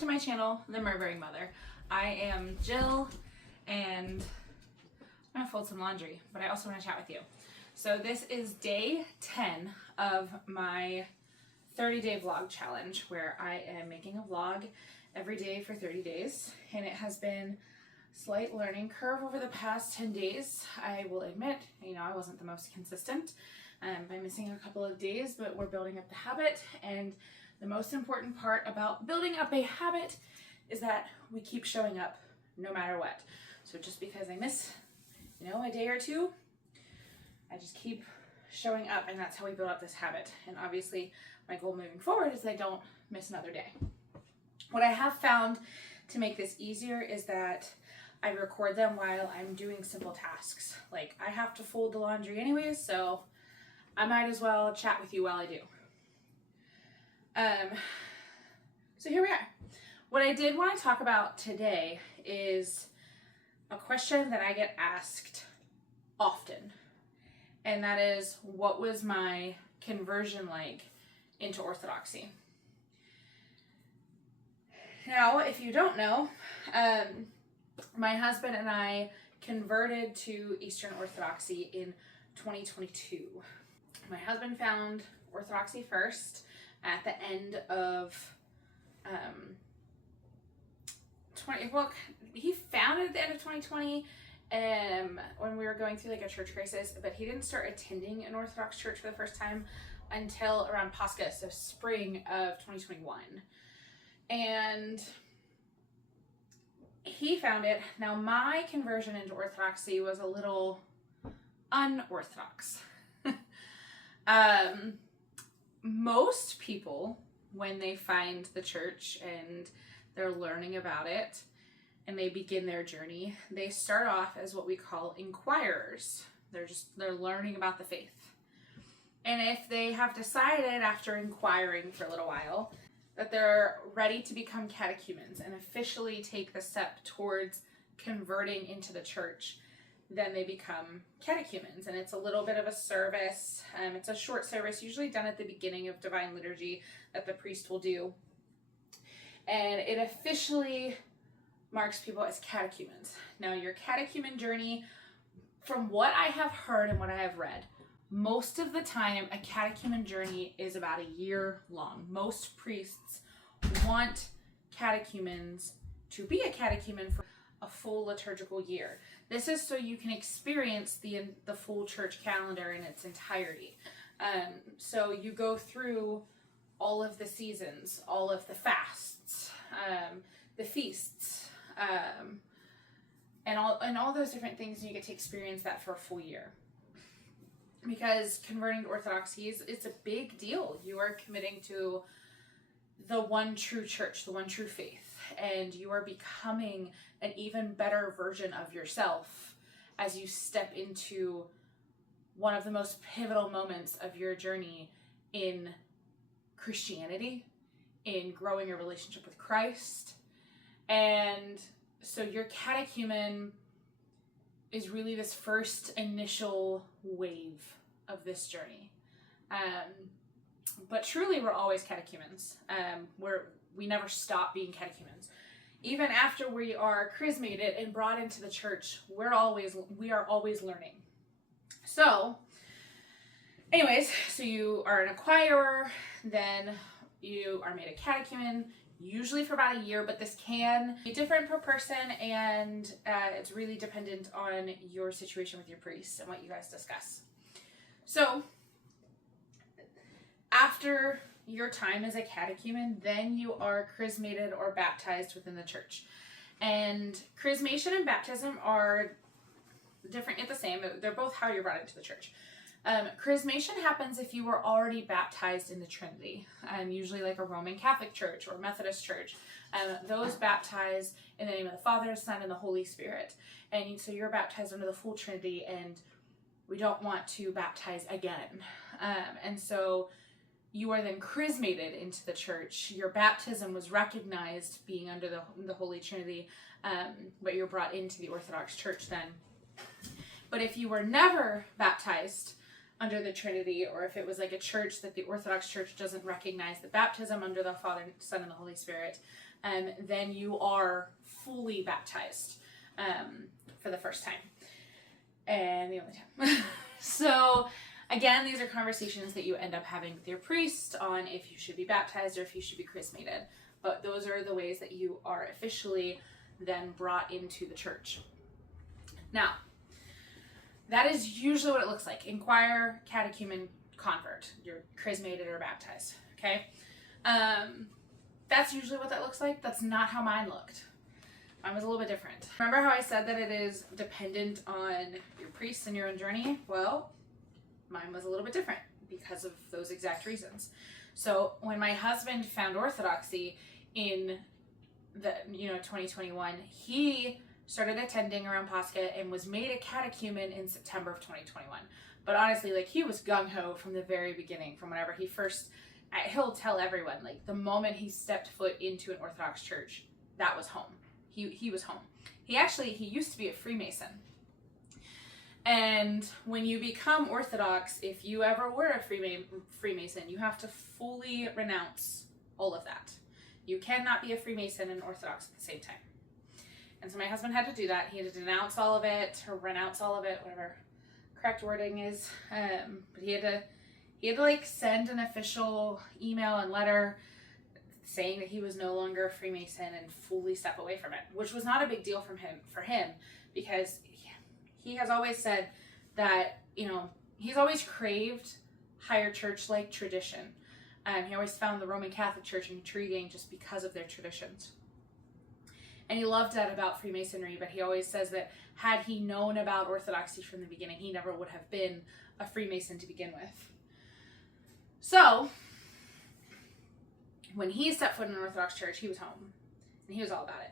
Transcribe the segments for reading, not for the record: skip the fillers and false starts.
to my channel, The Murdering Mother. I am Jill, and I'm gonna fold some laundry, but I also want to chat with you. So this is day 10 of my 30-day vlog challenge, where I am making a vlog every day for 30 days, and it has been a slight learning curve over the past 10 days. I will admit, I wasn't the most consistent by missing a couple of days, but we're building up the habit, and the most important part about building up a habit is that we keep showing up no matter what. So just because I miss, a day or two, I just keep showing up, and that's how we build up this habit. And obviously my goal moving forward is that I don't miss another day. What I have found to make this easier is that I record them while I'm doing simple tasks. Like, I have to fold the laundry anyways, so I might as well chat with you while I do. So here we are. What I did want to talk about today is a question that I get asked often, and that is, what was my conversion like into Orthodoxy? Now, if you don't know, my husband and I converted to Eastern Orthodoxy in 2022. My husband found Orthodoxy first at the end of he found it at the end of 2020 when we were going through like a church crisis, but he didn't start attending an Orthodox church for the first time until around Pascha, so spring of 2021. And he found it. Now, my conversion into Orthodoxy was a little unorthodox. Most people, when they find the church and they're learning about it and they begin their journey, they start off as what we call inquirers. They're learning about the faith. And if they have decided after inquiring for a little while that they're ready to become catechumens and officially take the step towards converting into the church, then they become catechumens. And it's a little bit of a service. It's a short service, usually done at the beginning of Divine Liturgy, that the priest will do. And it officially marks people as catechumens. Now, your catechumen journey, from what I have heard and what I have read, most of the time a catechumen journey is about a year long. Most priests want catechumens to be a catechumen for a full liturgical year. This is so you can experience the full church calendar in its entirety. So you go through all of the seasons, all of the fasts, the feasts, and all those different things, and you get to experience that for a full year. Because converting to Orthodoxy it's a big deal. You are committing to the one true church, the one true faith, and you are becoming an even better version of yourself as you step into one of the most pivotal moments of your journey in Christianity, in growing your relationship with Christ. And so your catechumen is really this first initial wave of this journey. But truly, we're always catechumens. We never stop being catechumens. Even after we are chrismated and brought into the church, we are always learning. So, anyways, so you are an acquirer, then you are made a catechumen, usually for about a year, but this can be different per person, and it's really dependent on your situation with your priest and what you guys discuss. So, after your time as a catechumen, then you are chrismated or baptized within the church. And chrismation and baptism are different yet the same. They're both how you're brought into the church. Chrismation happens if you were already baptized in the Trinity, usually like a Roman Catholic church or Methodist church. Those baptize in the name of the Father, Son, and the Holy Spirit. And so you're baptized under the full Trinity, and we don't want to baptize again. And so you are then chrismated into the church. Your baptism was recognized being under the Holy Trinity, but you're brought into the Orthodox Church then. But if you were never baptized under the Trinity, or if it was like a church that the Orthodox Church doesn't recognize the baptism under the Father, Son, and the Holy Spirit, then you are fully baptized for the first time and the only time. So again, these are conversations that you end up having with your priest on if you should be baptized or if you should be chrismated. But those are the ways that you are officially then brought into the church. Now, that is usually what it looks like. Inquire, catechumen, convert. You're chrismated or baptized, okay? That's usually what that looks like. That's not how mine looked. Mine was a little bit different. Remember how I said that it is dependent on your priest and your own journey? Well, mine was a little bit different because of those exact reasons. So when my husband found Orthodoxy in the 2021, he started attending around Pascha and was made a catechumen in September of 2021. But honestly, like, he was gung-ho from the very beginning, from whenever he first, he'll tell everyone, like, the moment he stepped foot into an Orthodox church, that was home. He was home. He used to be a Freemason. And when you become Orthodox, if you ever were a Freemason, you have to fully renounce all of that. You cannot be a Freemason and Orthodox at the same time. And so my husband had to do that. He had to denounce all of it, or renounce all of it, whatever correct wording is. But he had to like send an official email and letter saying that he was no longer a Freemason and fully step away from it, which was not a big deal for him because he has always said that, he's always craved higher church-like tradition. He always found the Roman Catholic Church intriguing just because of their traditions. And he loved that about Freemasonry, but he always says that had he known about Orthodoxy from the beginning, he never would have been a Freemason to begin with. So, when he stepped foot in an Orthodox church, he was home, and he was all about it.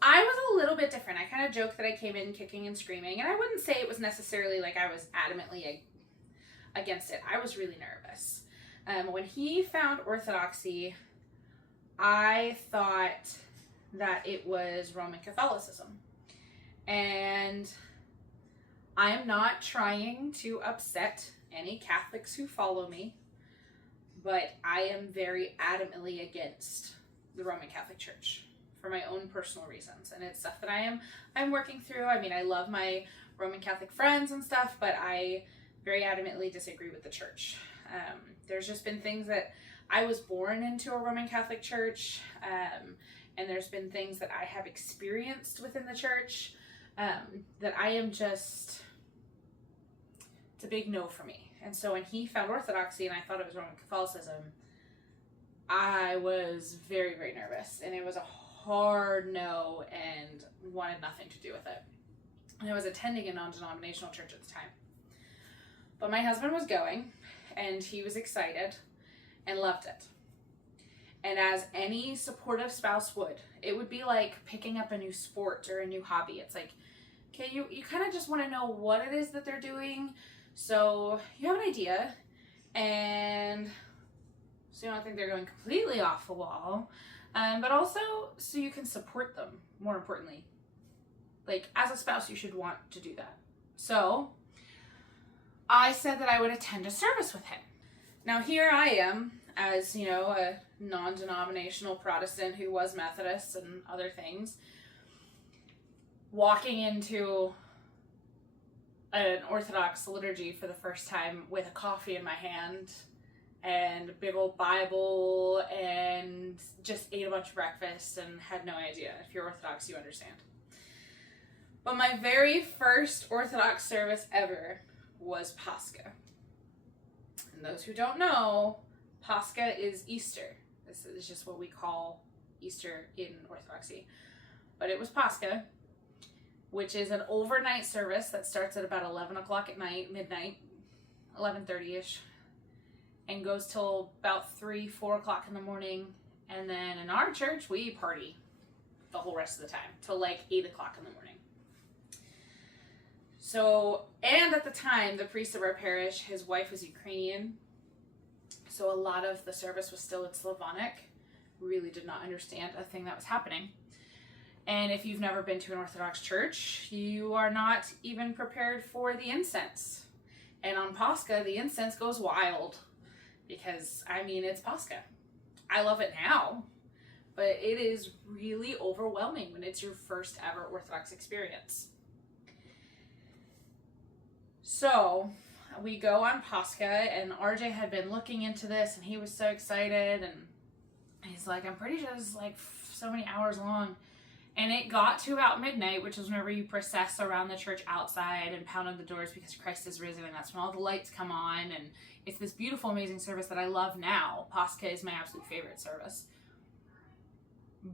I was a little bit different. I kind of joked that I came in kicking and screaming, and I wouldn't say it was necessarily like I was adamantly against it. I was really nervous. When he found Orthodoxy, I thought that it was Roman Catholicism. And I am not trying to upset any Catholics who follow me, but I am very adamantly against the Roman Catholic Church for my own personal reasons. And it's stuff that I'm working through. I mean, I love my Roman Catholic friends and stuff, but I very adamantly disagree with the church. There's just been things that I was born into a Roman Catholic church, and there's been things that I have experienced within the church that I am just, it's a big no for me. And so when he found Orthodoxy and I thought it was Roman Catholicism, I was very, very nervous. And it was a hard no and wanted nothing to do with it. And I was attending a non-denominational church at the time. But my husband was going, and he was excited and loved it. And as any supportive spouse would, it would be like picking up a new sport or a new hobby. It's like, okay, you kind of just want to know what it is that they're doing. So you have an idea, and so you don't think they're going completely off the wall, but also so you can support them, more importantly. Like, as a spouse, you should want to do that. So I said that I would attend a service with him. Now here I am, as a non-denominational Protestant who was Methodist and other things, walking into an Orthodox liturgy for the first time with a coffee in my hand and a big old Bible, and just ate a bunch of breakfast and had no idea. If you're Orthodox, you understand. But my very first Orthodox service ever was Pascha. And those who don't know, Pascha is Easter. This is just what we call Easter in Orthodoxy. But it was Pascha, which is an overnight service that starts at about 11 o'clock at night, midnight, 11:30ish, and goes till about 3, 4 o'clock in the morning. And then in our church, we party the whole rest of the time till like 8 o'clock in the morning. So, and at the time, the priest of our parish, his wife was Ukrainian, so a lot of the service was still in Slavonic. Really did not understand a thing that was happening. And if you've never been to an Orthodox church, you are not even prepared for the incense. And on Pascha, the incense goes wild because, it's Pascha. I love it now, but it is really overwhelming when it's your first ever Orthodox experience. So we go on Pascha, and RJ had been looking into this, and he was so excited, and he's like, I'm pretty sure this is like so many hours long. And it got to about midnight, which is whenever you process around the church outside and pound on the doors because Christ is risen, and that's when all the lights come on, and it's this beautiful, amazing service that I love now. Pascha is my absolute favorite service.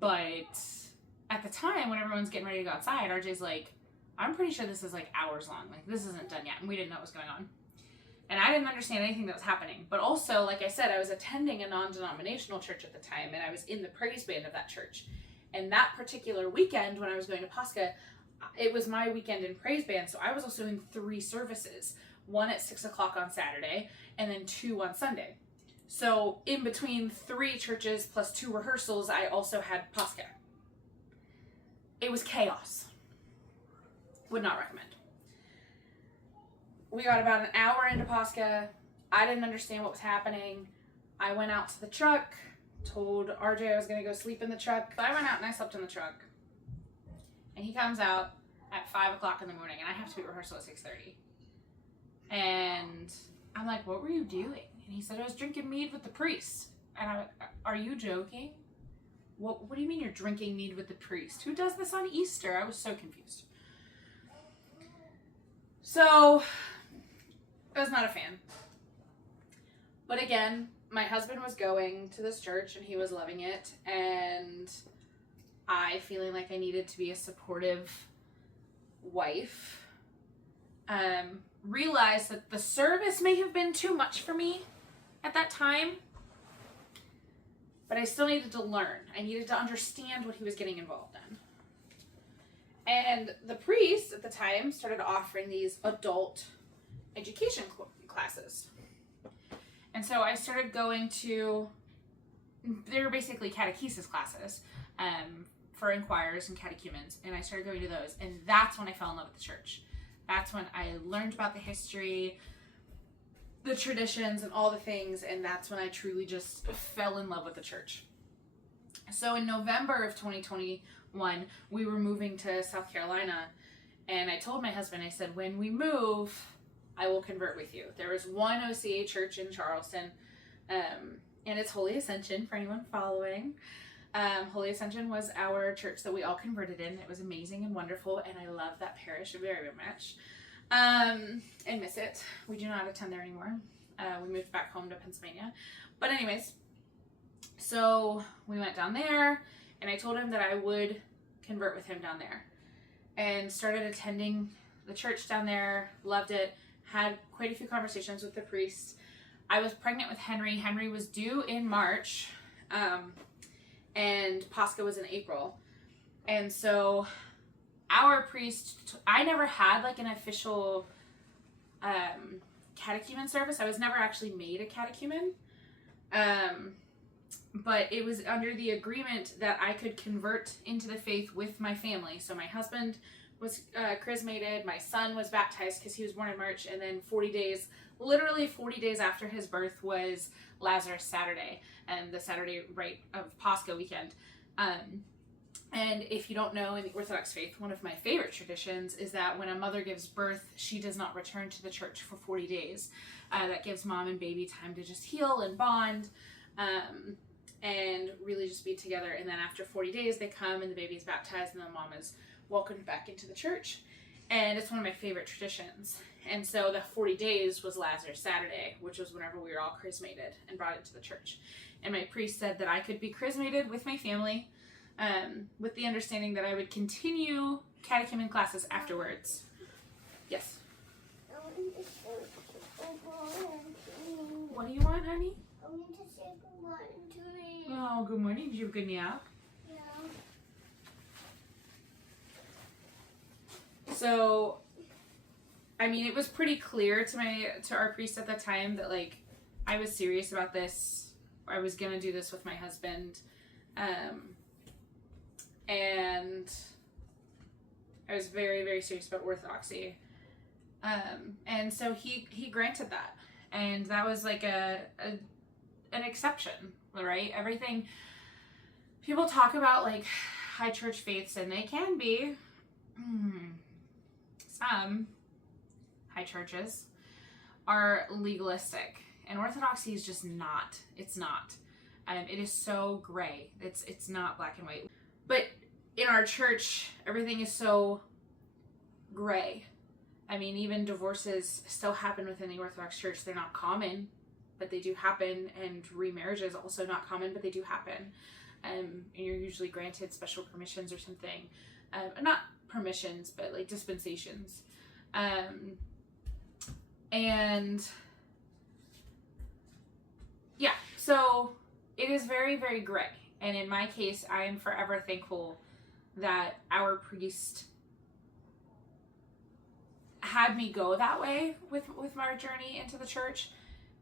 But at the time, when everyone's getting ready to go outside, RJ's like, I'm pretty sure this is like hours long. Like, this isn't done yet. And we didn't know what was going on. And I didn't understand anything that was happening. But also, like I said, I was attending a non-denominational church at the time, and I was in the praise band of that church. And that particular weekend, when I was going to Pascha, it was my weekend in praise band. So I was also in 3 services. 1 at 6 o'clock on Saturday, and then 2 on Sunday. So in between 3 churches plus 2 rehearsals, I also had Pascha. It was chaos. Would not recommend. We got about an hour into Pascha. I didn't understand what was happening. I went out to the truck, told RJ I was going to go sleep in the truck. I went out and I slept in the truck. And he comes out at 5 o'clock in the morning, and I have to be at rehearsal at 6:30. And I'm like, what were you doing? And he said, I was drinking mead with the priest. And I went, are you joking? What do you mean you're drinking mead with the priest? Who does this on Easter? I was so confused. So, I was not a fan. But again, my husband was going to this church and he was loving it. And I, feeling like I needed to be a supportive wife, realized that the service may have been too much for me at that time, but I still needed to learn. I needed to understand what he was getting involved in. And the priest at the time started offering these adult education classes. And so I started going to, they were basically catechesis classes for inquirers and catechumens, and I started going to those, and that's when I fell in love with the church. That's when I learned about the history, the traditions, and all the things, and that's when I truly just fell in love with the church. So in November of 2021, we were moving to South Carolina, and I told my husband, I said, when we move, I will convert with you. There was one OCA church in Charleston, and it's Holy Ascension, for anyone following. Holy Ascension was our church that we all converted in. It was amazing and wonderful, and I love that parish very, very much. I miss it. We do not attend there anymore. We moved back home to Pennsylvania. But anyways, so we went down there, and I told him that I would convert with him down there. And started attending the church down there, loved it, had quite a few conversations with the priest. I was pregnant with Henry. Henry was due in March, and Pascha was in April. And so our priest, I never had like an official catechumen service. I was never actually made a catechumen. But it was under the agreement that I could convert into the faith with my family. So my husband was chrismated, my son was baptized because he was born in March, and then 40 days, literally 40 days after his birth was Lazarus Saturday, and the Saturday right of Pascha weekend. And if you don't know, in the Orthodox faith, one of my favorite traditions is that when a mother gives birth, she does not return to the church for 40 days. That gives mom and baby time to just heal and bond, and really just be together. And then after 40 days, they come and the baby is baptized, and the mom is welcomed back into the church. And it's one of my favorite traditions. And so the 40 days was Lazarus Saturday, which was whenever we were all chrismated and brought into the church. And my priest said that I could be chrismated with my family, with the understanding that I would continue catechumen classes afterwards. Yes? What do you want, honey? I want to say good morning to me. Oh, good morning. Did you have a good nap? Yeah. So, I mean, it was pretty clear to our priest at the time that, like, I was serious about this. I was gonna do this with my husband, and I was very, very serious about Orthodoxy. And so he granted that, and that was like an exception, right? Everything. people talk about like high church faiths, and they can be some high churches are legalistic, and Orthodoxy is just not. It's not. It is so gray. It's not black and white. But in our church, everything is so gray. I mean, even divorces still happen within the Orthodox Church. They're not common, but they do happen, and remarriage is also not common, but they do happen. And you're usually granted special permissions or something. Not permissions, but like dispensations. And yeah, so it is very, very gray. And in my case, I am forever thankful that our priest had me go that way with my journey into the church,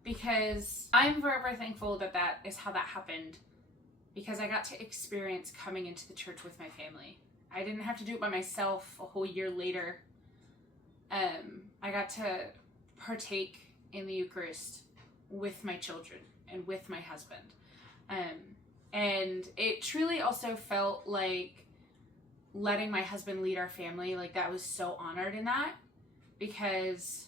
because I'm forever thankful that that is how that happened, because I got to experience coming into the church with my family. I didn't have to do it by myself a whole year later. I got to partake in the Eucharist with my children and with my husband. And it truly also felt like letting my husband lead our family. Like, that was so honored in that, because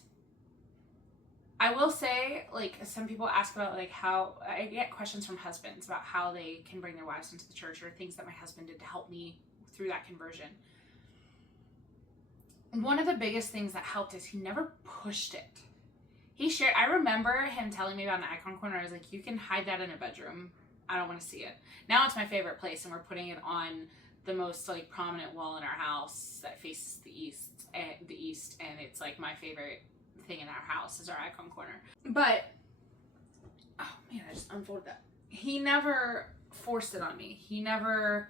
I will say, like, some people ask about like how I get questions from husbands about how they can bring their wives into the church, or things that my husband did to help me through that conversion. One of the biggest things that helped is he never pushed it. He shared, I remember him telling me about an icon corner. I was like, you can hide that in a bedroom. I don't want to see it. Now it's my favorite place, and we're putting it on the most like prominent wall in our house that faces the east, and it's like my favorite thing in our house is our icon corner. But oh man, I just unfolded that. He never forced it on me. He never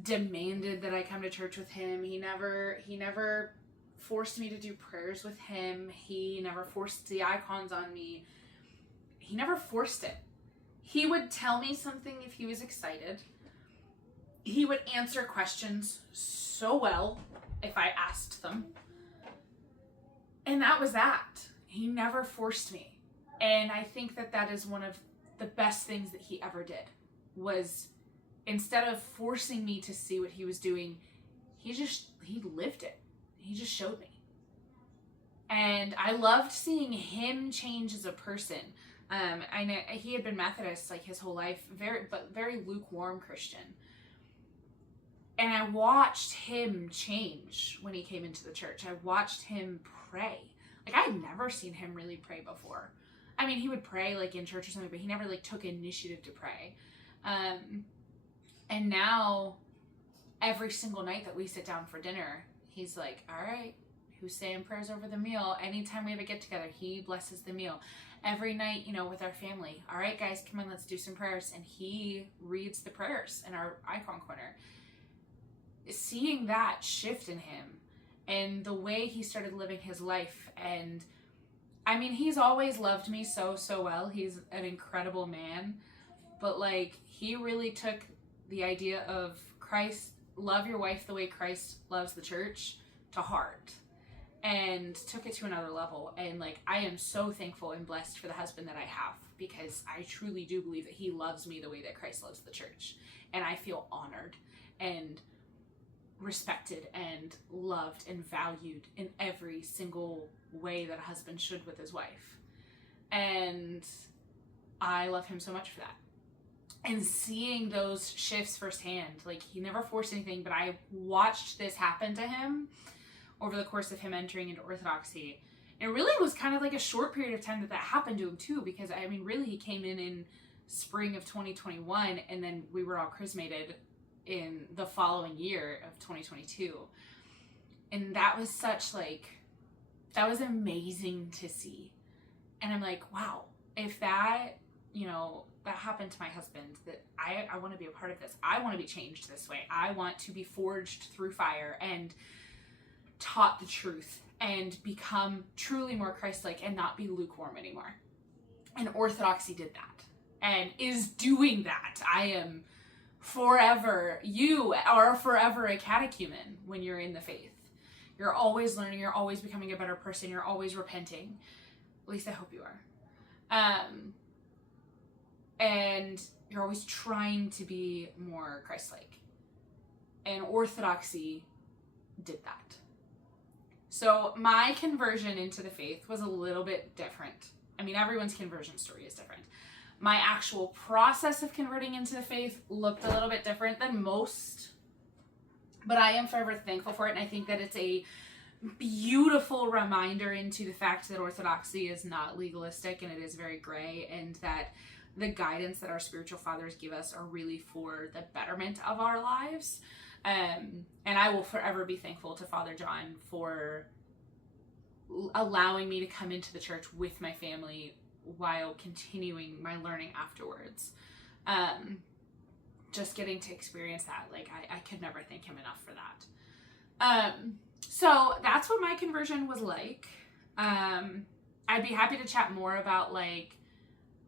demanded that I come to church with him. He never forced me to do prayers with him. He never forced the icons on me. He never forced it. He would tell me something if he was excited. He would answer questions so well if I asked them. And that was that. He never forced me. And I think that that is one of the best things that he ever did, was instead of forcing me to see what he was doing, he lived it. He just showed me. And I loved seeing him change as a person. I know he had been Methodist like his whole life, very lukewarm Christian. And I watched him change when he came into the church. I watched him pray. Like, I had never seen him really pray before. I mean, he would pray like in church or something, but he never like took initiative to pray. And now every single night that we sit down for dinner, he's like, all right, who's saying prayers over the meal? Anytime we have a get together, he blesses the meal. Every night, with our family, all right, guys, come on, let's do some prayers. And he reads the prayers in our icon corner. Seeing that shift in him and the way he started living his life. And I mean, he's always loved me so well. He's an incredible man. But like, he really took the idea of Christ, love your wife the way Christ loves the church, to heart, and took it to another level. And like, I am so thankful and blessed for the husband that I have, because I truly do believe that he loves me the way that Christ loves the church. And I feel honored and respected and loved and valued in every single way that a husband should with his wife. And I love him so much for that. And seeing those shifts firsthand, like, he never forced anything, but I watched this happen to him over the course of him entering into Orthodoxy. It really was kind of like a short period of time that happened to him too, because I mean, really, he came in spring of 2021, and then we were all chrismated in the following year of 2022. And that was that was amazing to see. And I'm like, wow, if that, that happened to my husband, that I want to be a part of this. I want to be changed this way. I want to be forged through fire and taught the truth and become truly more Christ-like and not be lukewarm anymore. And Orthodoxy did that and is doing that. You are forever a catechumen when you're in the faith. You're always learning, you're always becoming a better person, you're always repenting. At least I hope you are. And you're always trying to be more Christ-like. And Orthodoxy did that. So my conversion into the faith was a little bit different. I mean, everyone's conversion story is different. My actual process of converting into the faith looked a little bit different than most, but I am forever thankful for it, and I think that it's a beautiful reminder into the fact that Orthodoxy is not legalistic and it is very gray, and that the guidance that our spiritual fathers give us are really for the betterment of our lives. And I will forever be thankful to Father John for allowing me to come into the church with my family while continuing my learning afterwards. Just getting to experience that, like, I could never thank him enough for that. So that's what my conversion was like. I'd be happy to chat more about like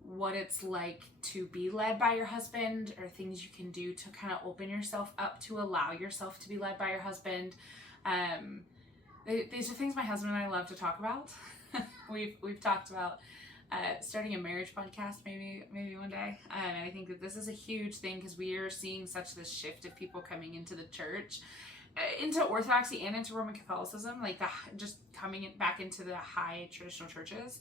what it's like to be led by your husband, or things you can do to kind of open yourself up to allow yourself to be led by your husband. These are things my husband and I love to talk about. We've talked about starting a marriage podcast maybe one day. And I think that this is a huge thing because we are seeing such this shift of people coming into the church, into Orthodoxy and into Roman Catholicism, like just coming back into the high traditional churches.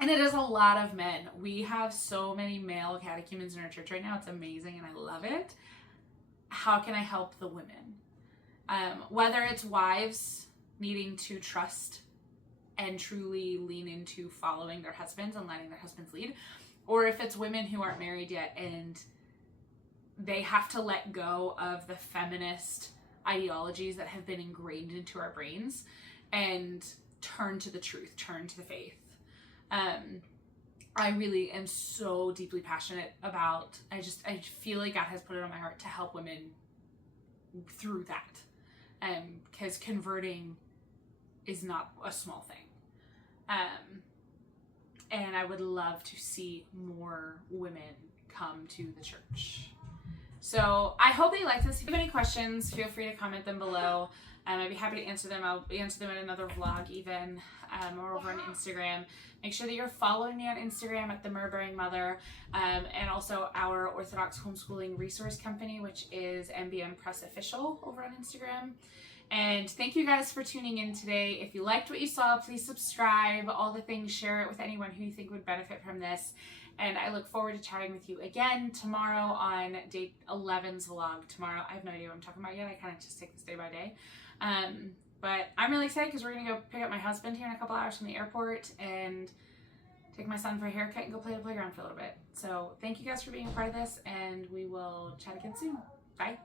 And it is a lot of men. We have so many male catechumens in our church right now. It's amazing and I love it. How can I help the women? Whether it's wives needing to trust and truly lean into following their husbands and letting their husbands lead, or if it's women who aren't married yet and they have to let go of the feminist ideologies that have been ingrained into our brains and turn to the truth, turn to the faith. I really am so deeply passionate about, I feel like God has put it on my heart to help women through that. Because converting is not a small thing. And I would love to see more women come to the church. So I hope that you like this. If you have any questions, feel free to comment them below. I'd be happy to answer them. I'll answer them in another vlog even, or over on Instagram. Make sure that you're following me on Instagram at The Myrrh-Bearing Mother, and also our Orthodox Homeschooling Resource Company, which is MBM Press Official over on Instagram. And thank you guys for tuning in today. If you liked what you saw, please subscribe, all the things, share it with anyone who you think would benefit from this. And I look forward to chatting with you again tomorrow on day 11's vlog. Tomorrow, I have no idea what I'm talking about yet. I kind of just take this day by day. But I'm really excited because we're going to go pick up my husband here in a couple hours from the airport and take my son for a haircut and go play the playground for a little bit. So thank you guys for being a part of this, and we will chat again soon. Bye.